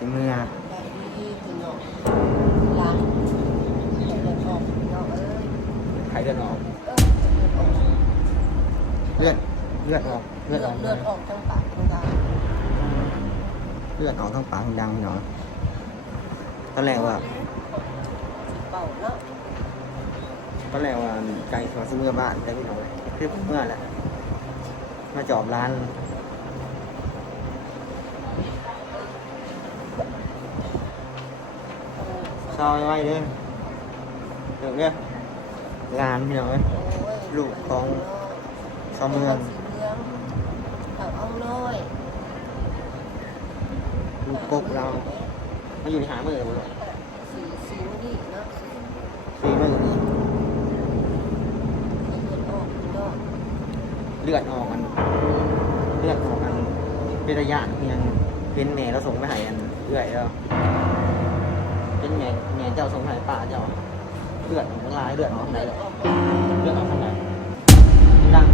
สิเมื่อได้ดีพี่น้องหลานให้เลือดออกพี่น้องเอ้ยไข้เลือดออกเออเลือดออก เลือดเลือดออกเลืเลืออดดออกเลือดออกทั้งปากทั้งตาเลือดออกทั้งปากทั้งดังพี่น้องตอนแรกว่าเป่าเนาะตอนแรกว่าไกลสวนสมือบ้านแต่พี่น้องคือเมื่อแหละมาจอบร้าน ซอยไว้เด้อเดี๋ยวเด้อร้านพี่น้องเอ้ยลูกของชาวเมืองสีเหลืองเขาเอาน้อยลูกกบเรามาอยู่ในหามือหมดเลยสีสีไม่ดีเนาะสี่มือนี่เลือดออกพี่น้องเลือดออกมันเลือดออกมันเป็นระยะเพียงเป็นแม่เราส่งไปให้อันเอื่อยแล้ว เป็นแม่แม่เจ้าสงไปให้ป้าเจ้าเลือดมันลายเลือดออกข้างในเลือดเลยออกเลือดออกข้างในดัง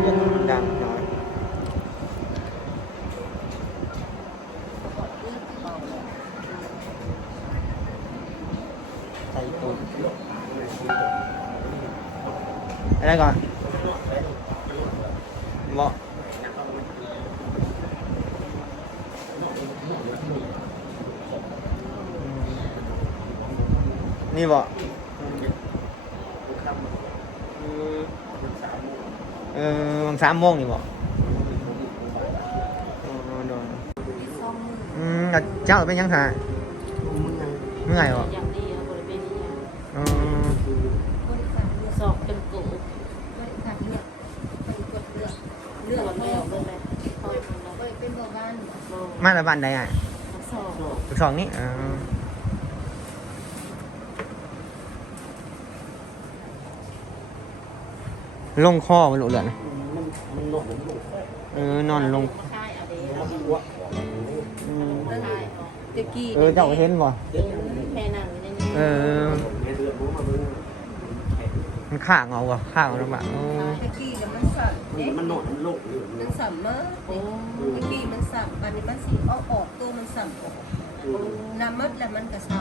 เลือดมันดังน้อยใส่ตูดอะไรก่อนบอก นี่บอกเออวังสามโมงนี่บอกอืมแล้วเจ้าเป็นยังไงเมื่อยบอกอย่างดีอะบริเวณนี้อืมคนสั่งเลือดสอบเป็นกูไม่สั่งเลือดไปกดเลือดเลือดไม่ออกเลยไหมพอมันไปเป็นเบาหวานเรามาละบ้านใดอะสอบอีกสองนี่อ่า ลงคอมันหลุดเลยนะเออนอนลงมาค่ายอะไรอืมค่ายออกตะกี้เออเจ้าเห็นบ่แค่นั้นไม่ได้นี่เออมันข้างเอาว่ะข้างเอาแล้วแบบโอ้ตะกี้เนี่ยมันสั่นเนี่ยมันโหนดมันโลกอยู่มันสั่นมากโอ้ตะกี้มันสั่นอันนี้มันสีออกออกตัวมันสั่นออกน้ำมัดแล้วมันก็เศร้า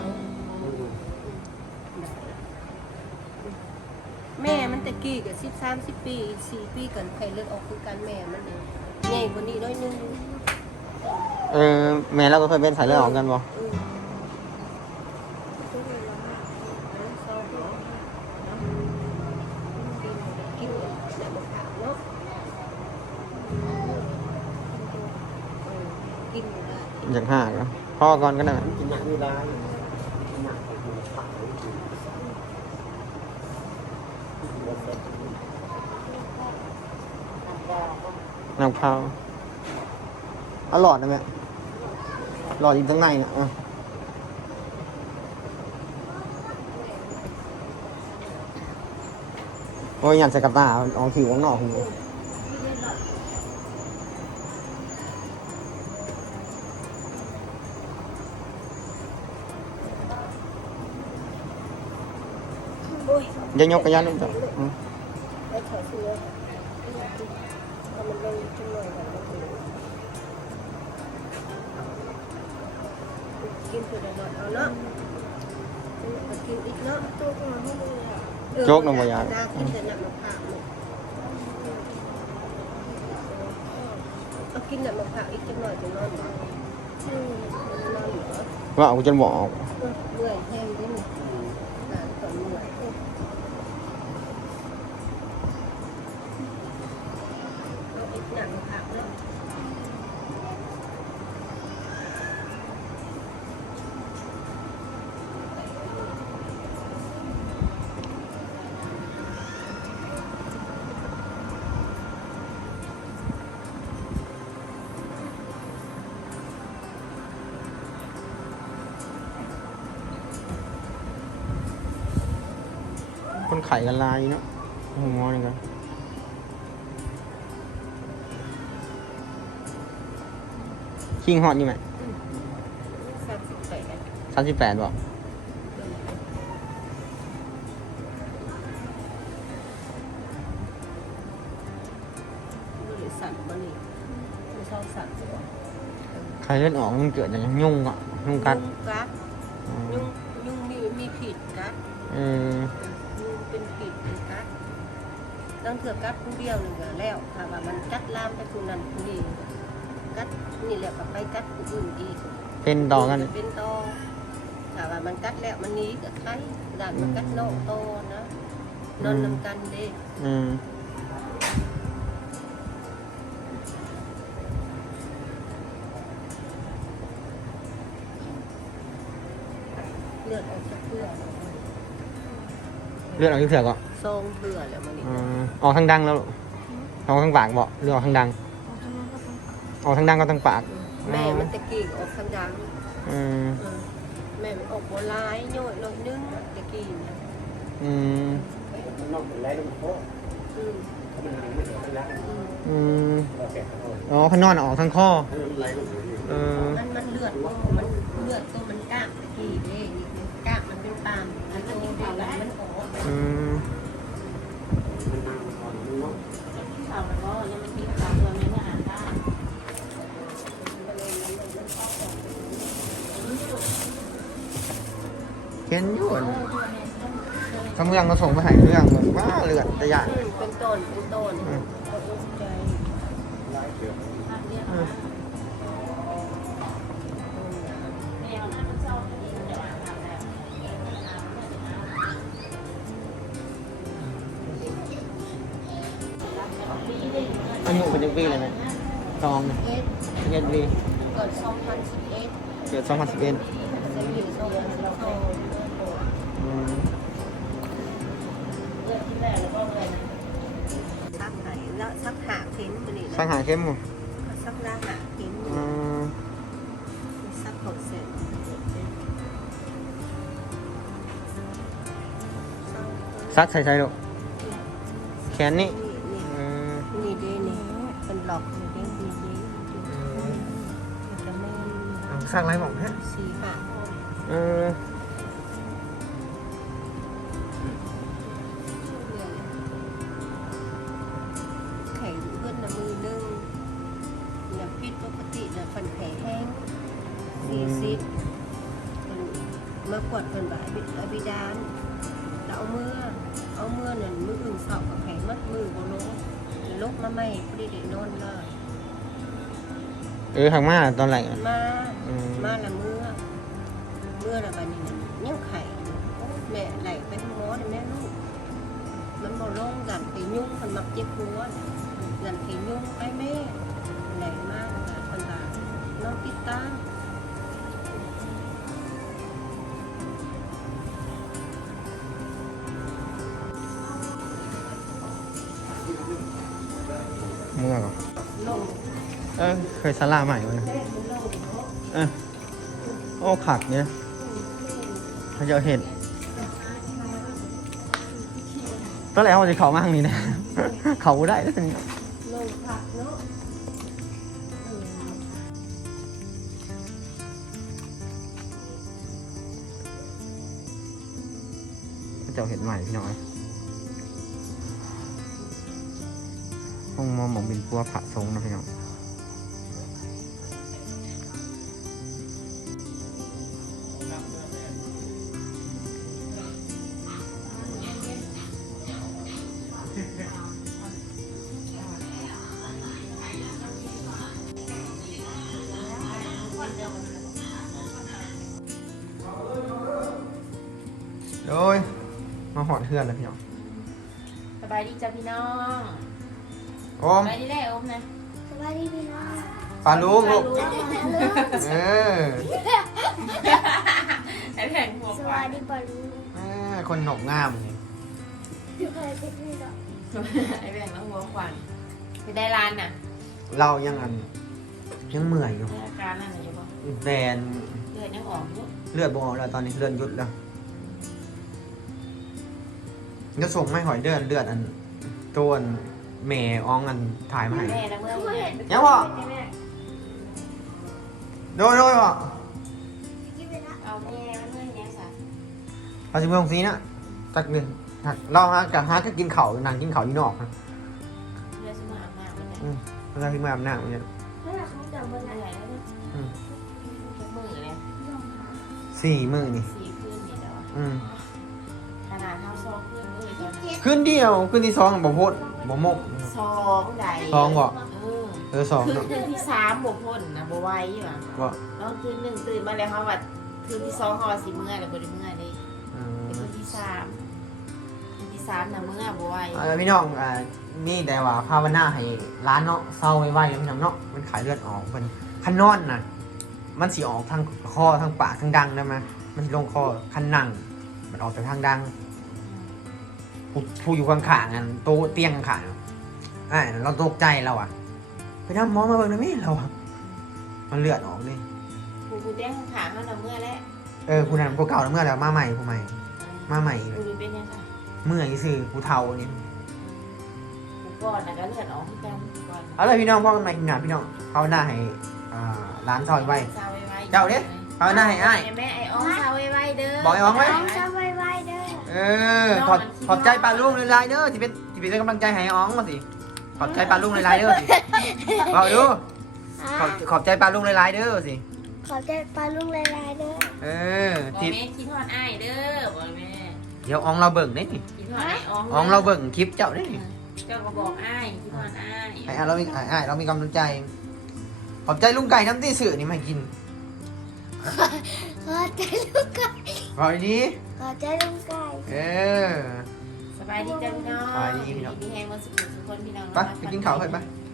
แม่มันตะกี้กับสิบสามสิบปีสี่ปีกันไข้เลือดออกคือการแม่มันเองใหญ่กว่านี้น้อยนึงเออแม่เราก็เคยเป็นสายเลือดออกกันบ่อืมกินแบบมะพร้าวเนาะกินอยู่ได้อย่างห้าก็พ่อก่อนก็ได้ กินหนักไม่ได้กินหนักไปกินผัก น้ำข้าวเอาหลอดนะแม่หลอดอยู่ข้างในเนี่ยอะโอ้ยอยากจะกระตาออกผิวข้างนอกหูโอ้ยอยังยกกระยานลงจ้ะ อืมไอ้ขอเสื้อเอามันลงจังหน่อยแบบนี้กินตัวเดียวเอาเนาะเอ ไข่กันลายเนาะหัวนี่กันคิงฮอตอยู่ไหมสามสิบแปดสามสิบแปดบอกบริษัทบริษัทองสามตัวใครเลือดออกมันเกิดจากยุ่งอะยุ่งกัด ยุงกัดอืมยุงยุงมีมีผิดกัดเออยุง เป็นผิดเป็นกัดตั้งเถื่อกัดผู้เดียวหนึ่งก็แล้วถ้าว่ามันกัดลามไปผู้นั้นผู้นี้กัดนี่แหละก็ไปกัดผู้อื่นอีกเป็นต่อกันเป็นต่อถ้าว่ามันกัดแล้วมันหนี้กับใครด่านมันกัดนอกโตนะนอนนำกันเด้อืม เลือดออกที่เสือกอะทรงเพื่อแล้วมันนี่อืมออกทางดังแล้วออกทางปากบ่เลือดออกทางดัง ออกทางดังก็ทางปากแม่มันตะกี้ออกทางดังอืมเออแม่มันออกบัวลายโยยหน่อยนึงตะกี้เนี่ยอืมมันนอกเป็นไรแล้วมันโคตรอืมมันหนังไม่เห็นมันรักอืมอืมเราแกะเขาอ๋อขางนอนออกทางข้อเออมันไรลงอยู่เออ มันมันเลือดมันเลือดตัวมันกล้ามตะกี้เด้นี่ ออกอืมมันนางก่อนมันนอกข่าวแล้วก็ยังไม่ทิ้งข่าวตัวนี้มาอ่านได้เห็นอยู่อะทำเมืองก็ส่งไปใหายเรื่องแบบว่าเลือดจะยานอืมเป็นต้นเป็นต้น อืมก็ต อายุเป็นยังปีเลยไหมสองเอ็ดเอ็ดปีเกิด2011เกิดสองพันสิบเอ็ดเซลล์2012อืมเลือดที่แรกแล้วก็เลยนะซักไหแล้วซักหาเข็นมันนี่สร้างนะหาเข้มหมู่ซักหน้าหาเข็นอืมซักหดเสร็จซักใส่ใส่ลูกแขนนี่ เอาซักไรบอกฮะสี่ห้าเออแข็งขึ้นนะมือนึงเนี่ยพิษปกติเนี่ยฟันแผลแห้งสี่สิบเมื่อกดเป็นแบบอบิดานแล้วเอามือเอามือเนี่ยมืออื่นสอบกับแผลมัดมือโบลงลกมาไม่พอดีเด็กนอนเลยเออหักมาตอนไหนอะมาอืม มาละเมื่อ เมื่อละวันนี้นะเนี่ยไข่โอ้แม่ไหลไปทั้งหมอเลยแม่ลูก มันบ่ลงกันไปยุ่งมันมักเจ็บหัวกันไปยุ่งไปแม่ไหลมากนะคนตาน้องติดตามเมื่อก่อนลงเออเคยสลาใหม่วะเนี่ยเออ โอ้ขักเนี่ยเขาจะเอาเห็ดตอนแรกว่าจะเขามากนี่นะ เขาบ่ได้แล้วทีนี้ลงผักเนาะเขาจะเอาเห็ดใหม่พี่น้อยห้องมอมองเป็นปัวผะทรงนะพี่น้อง โดยมาหอดเทือนแล้วพี่น้องสบายดีจ้ะพี่น้องโอสมบายดีแล้อมนะสวัสดีพี่น้อง ปลาลุงลูกเออไอ้แผงหัวสควาวัยสดีปาลูเออคนหนกงามนี่อยู่ใครเป็นพี่น้องไอ้แผงแล้วหัวควายไปได้ร้านน่ะเรายังอันยังเมื่อยอยู่ได้อาการนั่นอยู่ปะแบนเลือดยังออกอยู่เลือดบออกแล้วตอนนี้เลือดยุดแล้วจะส่งไม่หอยเดือดเลือดอันตัวอันแม่อองอันถ่ายมาให้ แม่นะเมื่อแม่ยังวะ โดยโดยว่ะเราแม่มันเมื่อยแน่ำชิมของสินะจักหนึ่งหักเราฮะกับฮะก็กินเข่านางกินเข่านี่นอกนะเมื่อยสมอาบน้ำมันไนอืมเราขึ้มาอาหน้ยนหากัน้วเนี่ยมือเลยสี่มือนี่ สี่คืนนี่ขนาดเท่าซองคืนมือตอนขึ้นเดียวขึ้นที่สองบ่โพดบ่โมกสองใด สองบ่ ออเออสองคืนเนาะ คืนที่สามบ่พ้นนะบ่ไหวว่ะบ่ตอนคืนหนึ่งตื่นมาแล้วเขาว่าคืนที่สองเขาว่าสิเมื่อยแล้วบ่ได้เมื่อยเลยอืเป็นมคืนที่สามคืนที่สามน่ะเมื่อยบ่ไหวเออพี่น้องอ่านี่แต่ว่าภาวนาให้ร้านเนาะเศร้าไว้ไว้พี่น้องเนาะมันขายเลือดออกมันคันนอนน่ะ มันสิออกทางคอทางปากทางดังได้ไหมมันสิลงคอคันนั่ง มันออกจากทางดัง ผู้ผู้อยู่ข้างๆกันโต๊ะเตียงข้างๆอ่าเราตกใจเราอะ ไปทำหมอมาเบิ่งได้ไหมเราอะมันเลือดออกเลยผู้ผู้แจ้งข้างๆเขาน่ะเมื่อยแล้วเออผู้นั้นผู้เก่าแล้วเมื่อแล้วมาใหม่ผู้ใหม่ มาใหม่เลยผู้นี้เป็นยังไงเมื่อยซื่อผู้เฒ่านี่ผู้ก่อนน่ะก็เลือดออกที่กันผู้ก่อนเอาเลยพี่น้องพ่อกันใหม่กินหนาพี่น้องภาวนาให้อ่าร้านซอยไว้เศร้าไว้ๆเจ้าเนี่ยภาวนาให้อ้าย แม่ไอ้อ้องเศร้าไว้ๆเด้อบอกไอ้อ้องไว้ น้องจะไวๆเด้อ เออขอบขอบใจปลาลุงเลยลายๆเด้อที่เป็นที่เป็นกำลังใจให้อ้องมาสิ ขอบใจปลาลุงเลยลายๆเด้อสิบอกดูขอบขอบใจปลาลุงเลยลายๆเด้อสิ ขอใจปลาลุงลายๆเด้อเออบอกที่แม่คิดฮอดอ้ายเด้อบอกแม่เดี๋ยวอ้องเราเบิ่งได้นี่คิดฮอดไอ้อ้องอ้องเราเบิ่งคลิปเจ้าได้นี่เจ้าก็บอกอ้ายคิดฮอดอ้ายไอ้อะเรามีไอ้อะเรามีกำลังใจ ขอบใจลุงไก่น้ำที่สื่อนี่มากินขอใจลุงไก่รอยดีขอใจลุงไก่ เออส บายดีจ้ะพี่น้องสบายดีพี่น้องดีแฮงวันสุขสุขคนพี่น้องไปไปกินข้าวเถอะไปไ